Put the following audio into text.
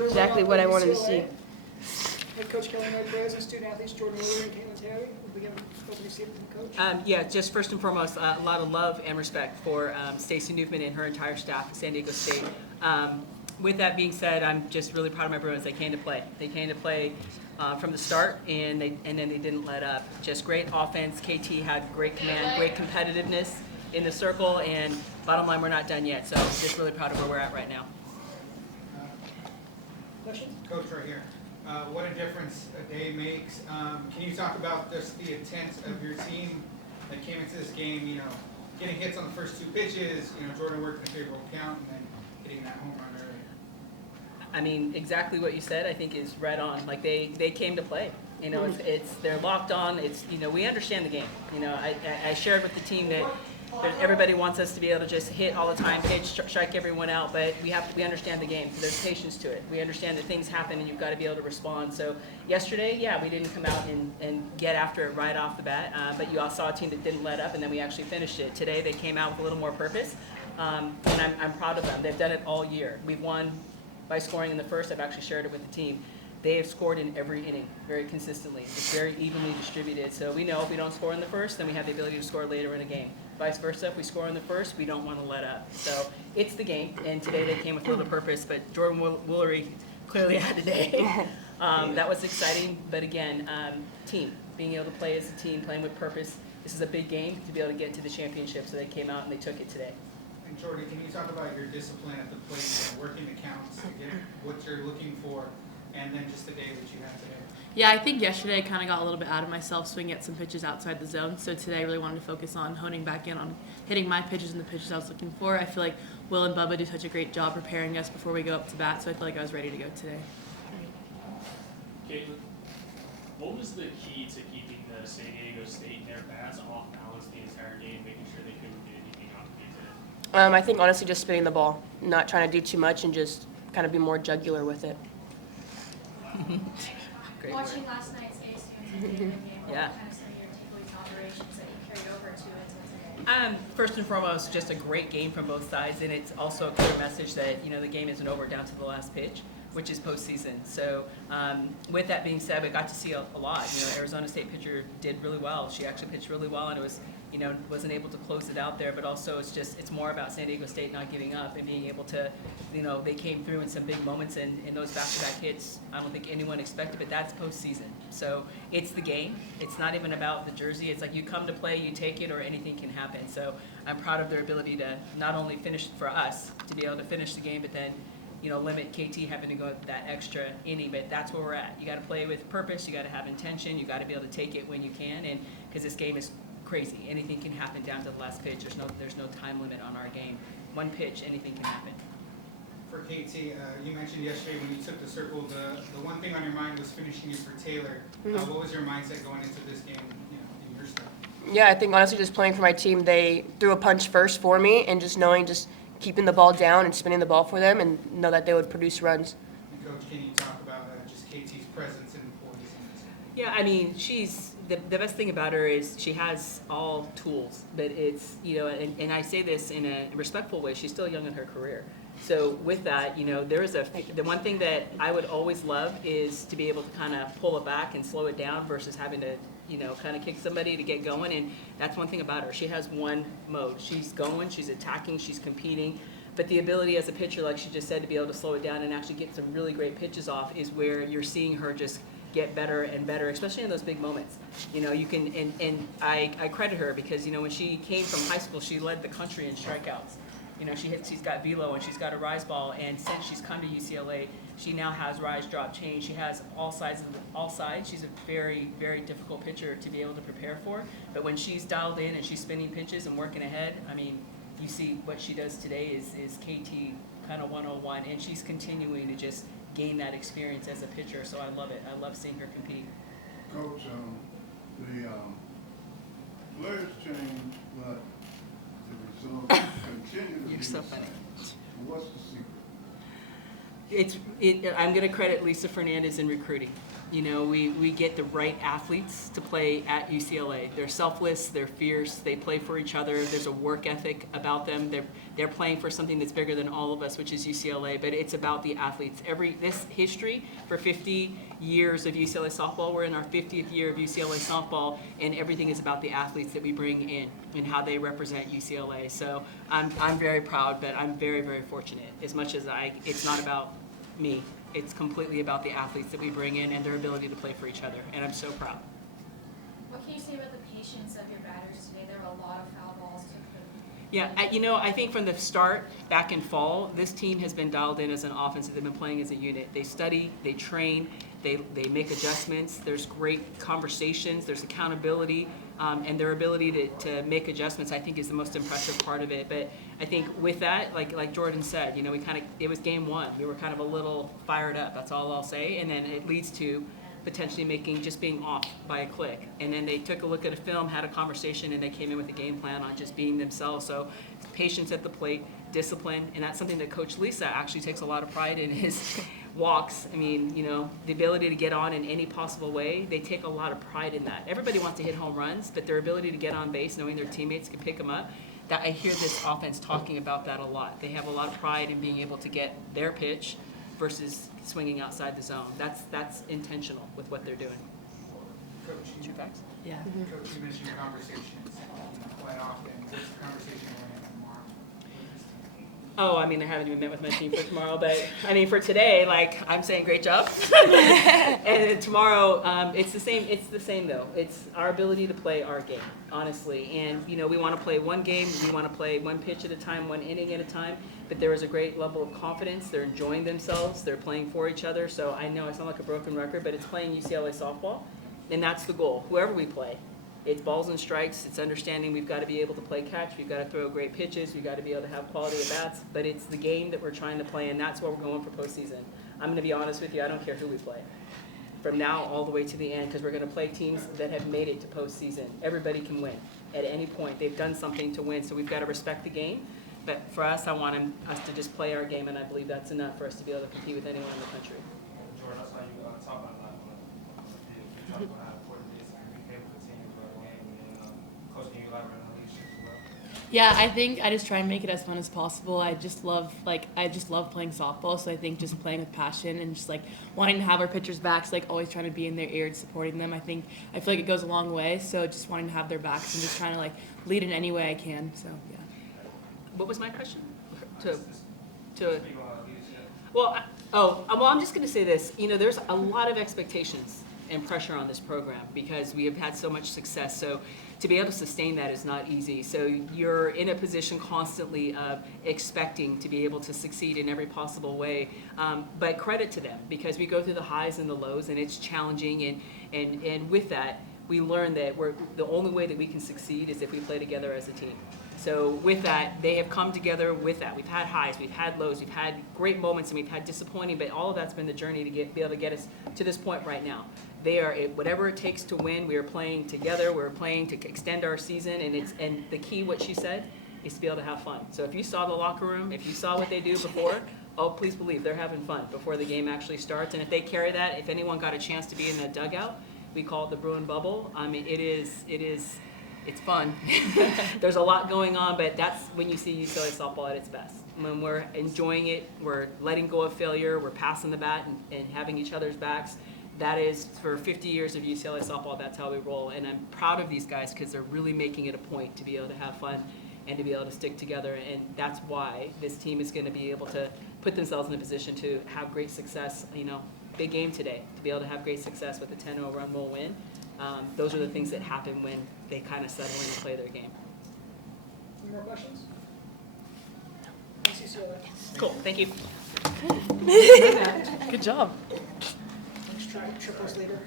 exactly what I wanted to see. Head coach Kelly Inouye-Perez and student athletes Jordan Woolery and Kaitlyn Taylor. We'll begin with you see it from the coach. Yeah, just first and foremost, a lot of love and respect for Stacey Newman and her entire staff at San Diego State. With that being said, I'm just really proud of my Bruins. They came to play. They came to play from the start, and then they didn't let up. Just great offense. KT had great command, great competitiveness in the circle, and bottom line, we're not done yet. So just really proud of where we're at right now. Questions? Coach, right here. What a difference a day makes. Can you talk about just the intent of your team that came into this game, getting hits on the first two pitches, Jordan worked in a favorable count, and then hitting that home run earlier? I mean, exactly what you said, I think, is right on. Like, they came to play. They're locked on. We understand the game. I shared with the team that everybody wants us to be able to just hit all the time, pitch, strike everyone out, but we understand the game. So there's patience to it. We understand that things happen and you've got to be able to respond. So yesterday, yeah, we didn't come out and get after it right off the bat, but you all saw a team that didn't let up, and then we actually finished it. Today, they came out with a little more purpose, and I'm proud of them. They've done it all year. We've won by scoring in the first. I've actually shared it with the team. They have scored in every inning very consistently. It's very evenly distributed. So we know if we don't score in the first, then we have the ability to score later in a game. Vice versa, if we score in the first, we don't want to let up. So it's the game, and today they came with a little purpose, but Jordan Woolery clearly had a day. That was exciting, but again, team, being able to play as a team, playing with purpose. This is a big game to be able to get to the championship, so they came out and they took it today. And Jordan, can you talk about your discipline at the plate, working the counts, again, what you're looking for, and then just the day that you had today? Yeah, I think yesterday I kind of got a little bit out of myself, swinging at some pitches outside the zone. So today I really wanted to focus on honing back in on hitting my pitches and the pitches I was looking for. I feel like Will and Bubba do such a great job preparing us before we go up to bat, so I feel like I was ready to go today. Kaitlyn, what was the key to keeping the San Diego State and their bats off balance the entire game, making sure they couldn't get anything out of the game today? I think honestly just spinning the ball, not trying to do too much and just kind of be more jugular with it. Great Watching work. last night's ASU and San Diego game, what Yeah. were kind of some of your takeaways, operations that you carried over to it today? First and foremost, just a great game from both sides, and it's also a clear message that the game isn't over down to the last pitch, which is postseason. So with that being said, we got to see a lot. Arizona State pitcher did really well. She actually pitched really well, and it was wasn't able to close it out there. But also, it's more about San Diego State not giving up and being able to, they came through in some big moments, and in those back-to-back hits, I don't think anyone expected, but that's postseason. So it's the game. It's not even about the jersey. It's like you come to play, you take it, or anything can happen. So I'm proud of their ability to not only finish for us, to be able to finish the game, but then limit KT having to go that extra inning, but that's where we're at. You got to play with purpose. You got to have intention. You got to be able to take it when you can, and because this game is crazy, anything can happen down to the last pitch. There's no time limit on our game. One pitch, anything can happen. For KT, you mentioned yesterday when you took the circle, the one thing on your mind was finishing it for Taylor. What was your mindset going into this game, in your stuff? Yeah, I think honestly just playing for my team, they threw a punch first for me, and just knowing just keeping the ball down and spinning the ball for them, and know that they would produce runs. And Coach, can you talk about just KT's presence and importance in this? Yeah, I mean, she's the best thing about her is she has all tools, but it's and I say this in a respectful way. She's still young in her career, so with that, the one thing that I would always love is to be able to kind of pull it back and slow it down versus having to kind of kick somebody to get going. And that's one thing about her. She has one mode. She's going, she's attacking, she's competing. But the ability as a pitcher, like she just said, to be able to slow it down and actually get some really great pitches off is where you're seeing her just get better and better, especially in those big moments. You can, and I credit her because, when she came from high school, she led the country in strikeouts. She's got velo and she's got a rise ball, and since she's come to UCLA, she now has rise, drop, change. She has all sides. She's a very, very difficult pitcher to be able to prepare for. But when she's dialed in and she's spinning pitches and working ahead, I mean, you see what she does today is KT kind of 101, and she's continuing to just gain that experience as a pitcher. So I love it. I love seeing her compete. Coach, the players change, but the results continue to be You're so funny. What's the secret? I'm going to credit Lisa Fernandez in recruiting. You know, we get the right athletes to play at UCLA. They're selfless, they're fierce, they play for each other. There's a work ethic about them. They're playing for something that's bigger than all of us, which is UCLA, but it's about the athletes. This history for 50 years of UCLA softball, we're in our 50th year of UCLA softball, and everything is about the athletes that we bring in and how they represent UCLA. So I'm very proud, but I'm very, very fortunate. As much as it's not about me. It's completely about the athletes that we bring in and their ability to play for each other, and I'm so proud. What can you say about the patience of your batters today? There were a lot of foul balls to put. Yeah, I think from the start, back in fall, this team has been dialed in as an offense. They've been playing as a unit. They study, they train, they make adjustments. There's great conversations, there's accountability, and their ability to make adjustments, I think, is the most impressive part of it. But I think with that, like Jordan said, it was game one. We were kind of a little fired up, that's all I'll say, and then it leads to potentially being off by a click. And then they took a look at a film, had a conversation, and they came in with a game plan on just being themselves. So patience at the plate, discipline, and that's something that Coach Lisa actually takes a lot of pride in his walks. I mean, the ability to get on in any possible way, they take a lot of pride in that. Everybody wants to hit home runs, but their ability to get on base, knowing their teammates can pick them up, that I hear this offense talking about that a lot. They have a lot of pride in being able to get their pitch versus swinging outside the zone. That's intentional with what they're doing. Coach, True facts? Yeah. Coach, you mentioned conversations quite often. What's the conversation going on tomorrow with this team? Oh, I haven't even met with my team for tomorrow, but for today, I'm saying great job. And then tomorrow, it's the same. It's the same though. It's our ability to play our game, honestly. And we want to play one game. We want to play one pitch at a time, one inning at a time. But there is a great level of confidence. They're enjoying themselves. They're playing for each other. So I know I sound like a broken record, but it's playing UCLA softball, and that's the goal. Whoever we play. It's balls and strikes. It's understanding we've got to be able to play catch. We've got to throw great pitches. We've got to be able to have quality at bats. But it's the game that we're trying to play, and that's what we're going for postseason. I'm going to be honest with you. I don't care who we play. From now all the way to the end, because we're going to play teams that have made it to postseason. Everybody can win at any point. They've done something to win, so we've got to respect the game. But for us, I want us to just play our game, and I believe that's enough for us to be able to compete with anyone in the country. Jordan, I saw you talk about that on the field. You talked about how important it is to communicate with the team throughout the game, and Coach, can you elaborate on leadership as well? Yeah, I think I just try and make it as fun as possible. I just love playing softball, so I think just playing with passion and just wanting to have our pitchers' backs, always trying to be in their ear and supporting them. I feel like it goes a long way. So just wanting to have their backs and just trying to lead in any way I can. So yeah. What was my question? Speak on leadership. I'm just going to say this. There's a lot of expectations and pressure on this program because we have had so much success. So to be able to sustain that is not easy. So you're in a position constantly of expecting to be able to succeed in every possible way. But credit to them because we go through the highs and the lows, and it's challenging. And with that, we learn that the only way that we can succeed is if we play together as a team. So with that, they have come together with that. We've had highs, we've had lows, we've had great moments, and we've had disappointing, but all of that's been the journey to be able to get us to this point right now. They are, whatever it takes to win, we are playing together, we're playing to extend our season, and the key, what she said, is to be able to have fun. So if you saw the locker room, if you saw what they do before, please believe they're having fun before the game actually starts. And if they carry that, if anyone got a chance to be in the dugout, we call it the Bruin bubble. It's fun. There's a lot going on, but that's when you see UCLA softball at its best. When we're enjoying it, we're letting go of failure, we're passing the bat and having each other's backs. That is, for 50 years of UCLA softball, that's how we roll. And I'm proud of these guys because they're really making it a point to be able to have fun and to be able to stick together. And that's why this team is going to be able to put themselves in a position to have great success. Big game today, to be able to have great success with a 10-0 run will win. Those are the things that happen when they kind of settle in and play their game. Any more questions? Thanks, UCLA. Cool, thank you. Good job. Let's try triples later.